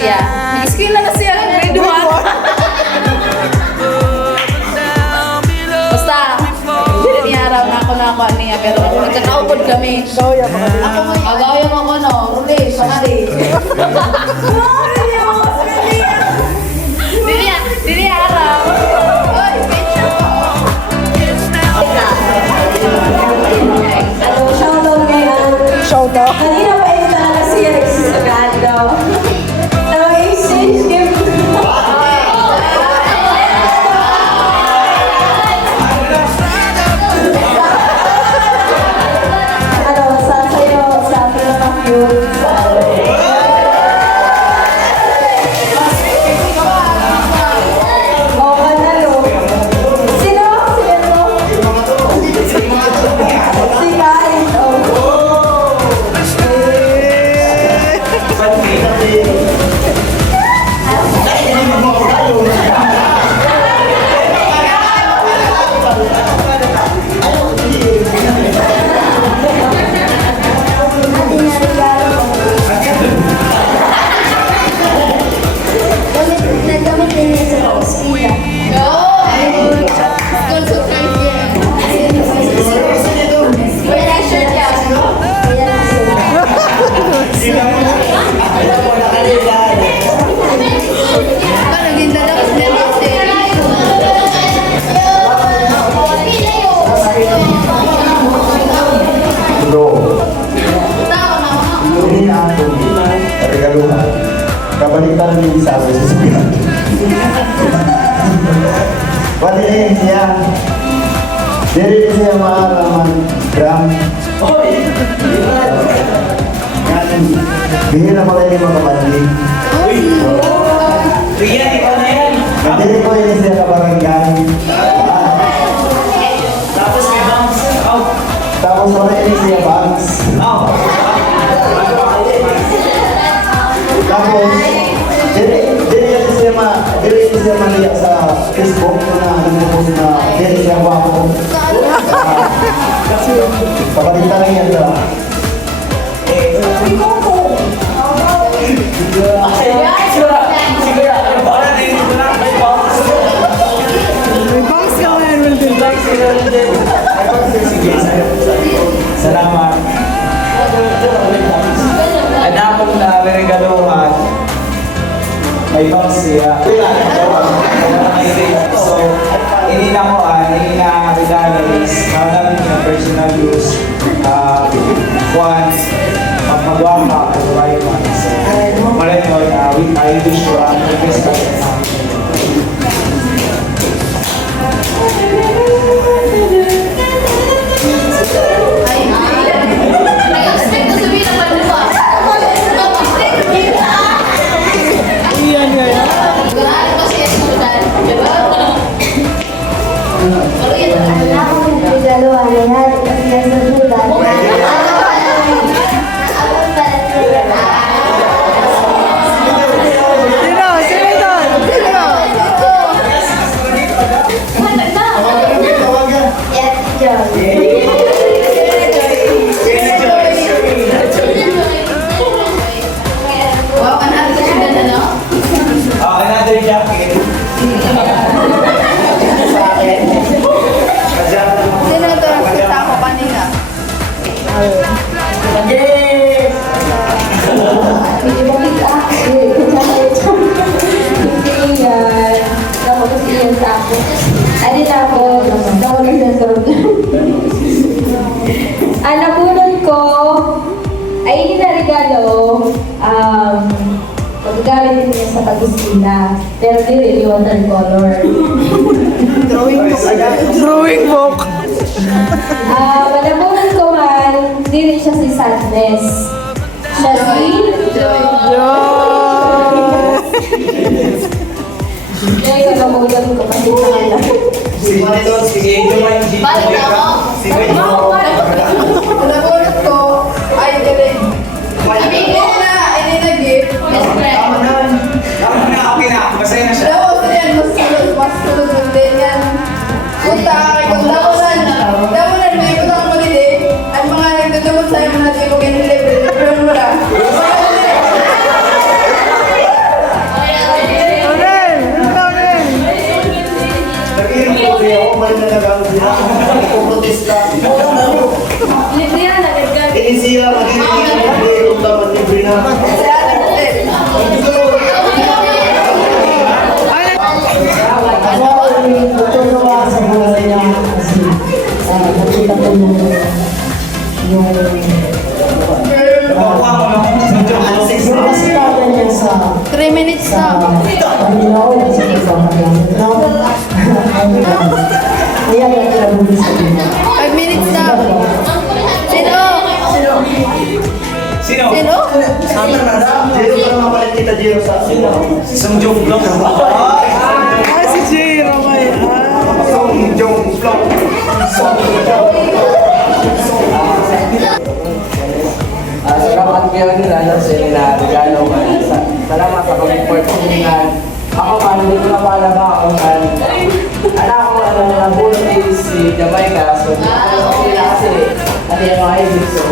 siya. May-skill na siya. Grade 1. Basta, hindi niya araw na ako niya. Pero ako nagkakaupod kami. Gawya pa kasi. Agawin ako no. Ruli, samari. Hindi niya araw. Oy, picture ko. Ano, shoutout ngayon. Shoutout. Kanina pa yung talaga siya nagsisagad daw. Exchange gift. Ano, sasayo, sa pinaka-cute. Oh, manalo. Sino? Sino? Si Kain. Oh. Nagamit din niya sa pag-speeda. Hindi na ako regaluhan. Kabalikan ng isa sa sasakyan. Pati rin siya. Diri siya maaraman gram. Bihira pala yung mga kapatid. Diri ko yun siya kabarangay. Tapos pala yun siya bangs. Tapos, dili siya maniyak sa Facebook na nag-post na dili siya wapo. Papalitan lang yan sa May bangs ka ngayon, Wilden. Salamat. Ano akong naregaluhan? May box siya. So, hindi na regalo is namin yung personal use. One, magwaka at right one. So, malay mo, I wish you the best of luck. Iyan ngayon. Sino? Sino doon? Sino? Wow, another student, ano? Another jacket. Sino ito nakita ako kanina? Yay! Hindi mo kita. Hindi yan. Tapos iyan sa ako. Ano na ako? Nawag na sa ang napunan ko ay hindi na regalo. Pagkagamit din niya sa pag-iskila. Pero di really watercolor. Drawing book agad. Drawing book. Napunan ko man, di rin siya si Sadness. Siya si... Kaya ko namulan ko kasi sa kanya. Balik na ako. Nagulat ko. Ay, galing. Hindi na gift. Best friend. Daw, yan. Mas sulod din yan. Punta ka kay Kundakulan. Dakulan, may ikot ako magili. Ang mga nagtutulog sa'yo, mga di ko kinilibre. Pero wala. Hindi ako yung sinasama lang. Kaya ka kinabulis sa inyo. 5 minutes na. Sino? Sino? Sino? Jero pa naman pala kita Jero sa Isang joke lang. Si Jiro may Isang joke lang. Salamat kayo nila sa nila regalo man. Salamat sa pag-import ko nila. Ako man, hindi ko na pala ba ako man. Anak ko, ano na bulot is si Jamaica. So, hindi na kasi, ano yung mga ibig. So,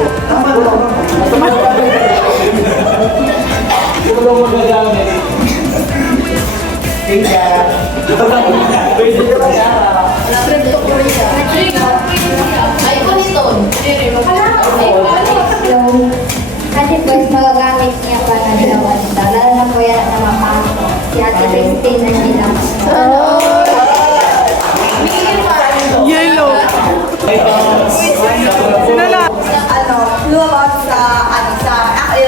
hindi ko magagamit. Thank Ay, kuniton. Kasi pues magagamit niya para dalawan ito. Lalo na po yan ang mga si Ate Christine na sila. yellow. Sino na? Clue about sa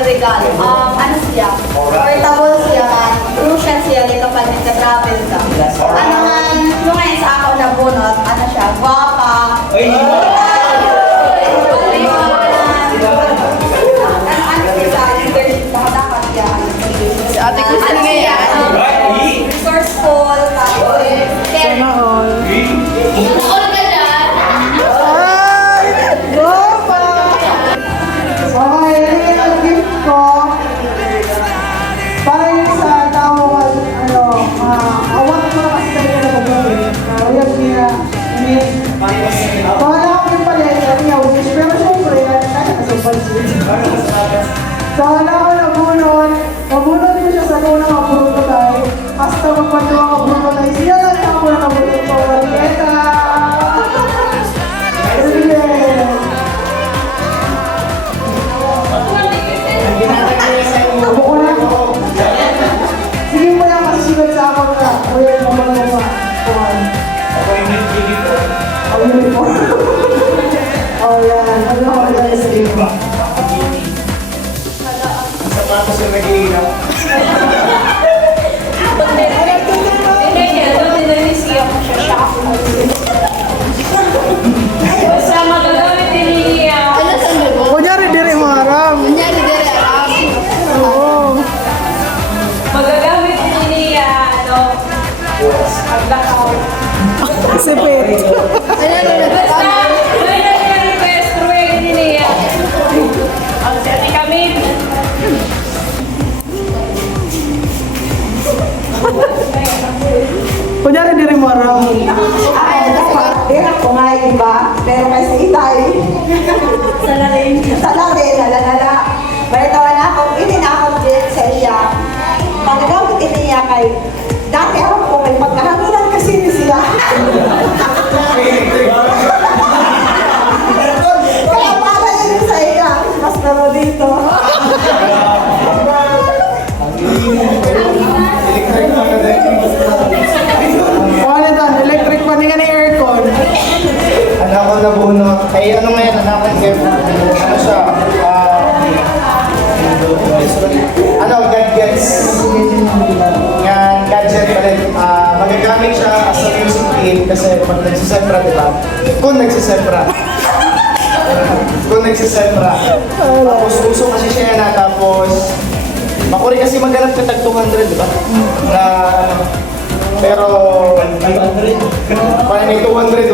regalo. Ano siya? Portable siya man. Crucial siya dito pag nagka-travel ka. Ano man, yung ngayon sa ako na bunot, ano siya, guwapa. Si Ate Christine nga yan. Resourceful, tapos Sana all. All ka dyan. Okay, yun ang gift ko. Para yun sa tawag, awat ko na kasi tayo na pag-ibig. Yan niya. Wala ko yung paleta niya, pero syempre, kaya kasabal siya. So, wala ko nabunod. Nabunod ko siya sa unang aburo ko tayo. Basta magpatuwa ang aburo ko tayo. Siya lang ako na nabunod ko. Paleta! Sige! Ako na. Sige mo yan kasi sigat sa ako na. O yan, mamagawa. Ako yung nagigit ko. Ang uniform. O yan, ano ako na sa iba. Sapatos yung nag-iinap. Ano sa libo? Kunyari, diri mo haram. Kunyari, dire alam. Oo. magagamit niya, paglakaw. Sipit. Ano na nagkakama? Kunyari, diri mo haram. Ako nga iba, pero kasi itay. Salarin, nalalala. Balitawa na ako, hindi na ako din sa iya. Pagagamit niya kay, dati ako kung may pagkahanginan kasi ni sila. Kaya para yun sa iya, mas naro dito. Wala doon, electric pa nga ni aircon. Anak ko nabunot. Ay, ano ngayon? Anak ko ano siya? Ano, gadgets. Yan, gadget pa rin. Magagamit siya as a music kit kasi pag nagsisepra, di ba? Kung nagsisepra. Tapos uso kasi siya na, tapos makuri kasi maghanap ka tag 200, di ba? Na pero parang may 201.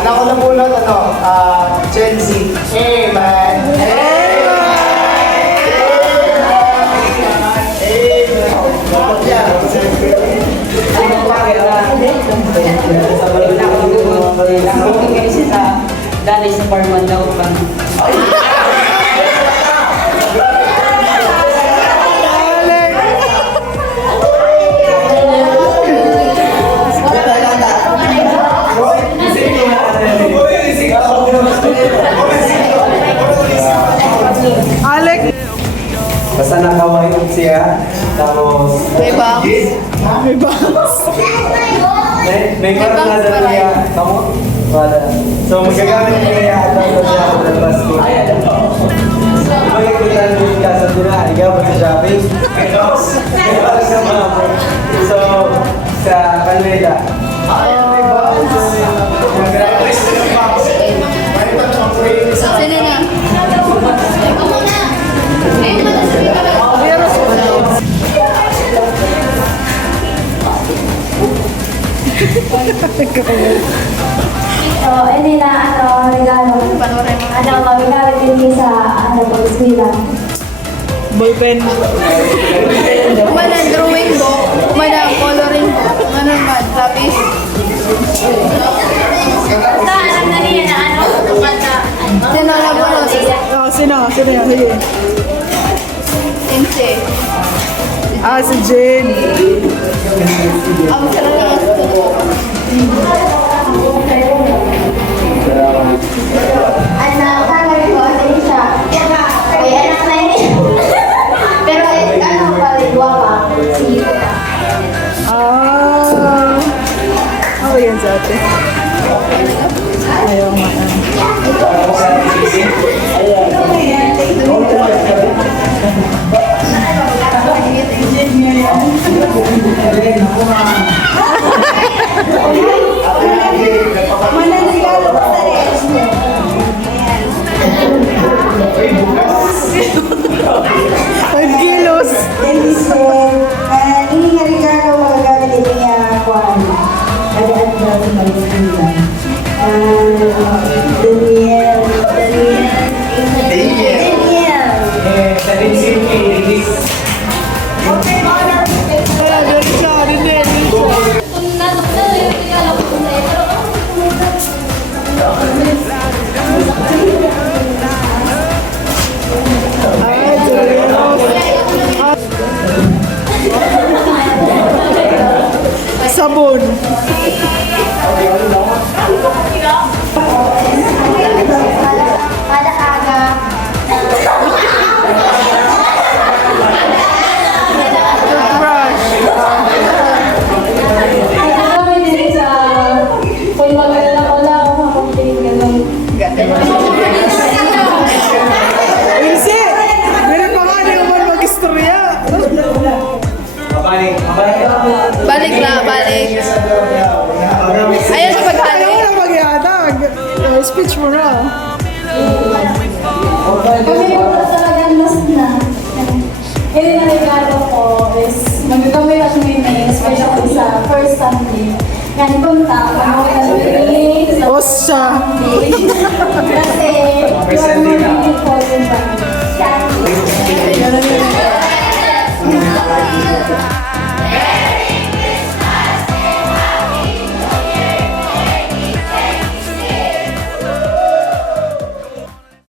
Anak ko na muna, Gen Z. Hey, man! Dali sa parman daw pa. Alec! Basta nakawait siya, tapos May box. May box. may karoon na dala niya. Kamu? Wala. So magagamit niya at tapos siya sa labas ko. Magkakita niya ka sa sila, ikaw sa shopping. So, sa Calveda. Sino na? Ako na. Ayun mo na sabi ka. So, hindi na regalo. Ano, magagamit din sa pag-eskwela. Ballpen. Mana drawing book, mana coloring book, mana man, lapis. Alam na niya na ano? Sino na po na? Sino yan? Sige. Inse. Si Jane. Ang sarap naman sa tuto. Anak, kagawin ko, ano siya? May anak na yun. Pero, ano pa, dua pa. Ako yan sa ate. Ayaw nga. Ang kilos. Ini nga rin ka magagamit ito niya kuwan. Kadaan daw sa Palestina. Daniel. Sa Helsinki, English. Sabon. Kada aga. Kami din sa kung maganda ko lang ako makapagpiligan ng Ilse! Meron pa nga, di naman mag-istorya. Mabalik. Balik na, balik. Ayun sa paghali. Ayaw na mag-iatag. Speech mo na. Kami po talagang last na. Hindi na regalo ko is magagamit at may especially sa first Sunday. Yan, punta ako sa Osya. kasi you are more important than me.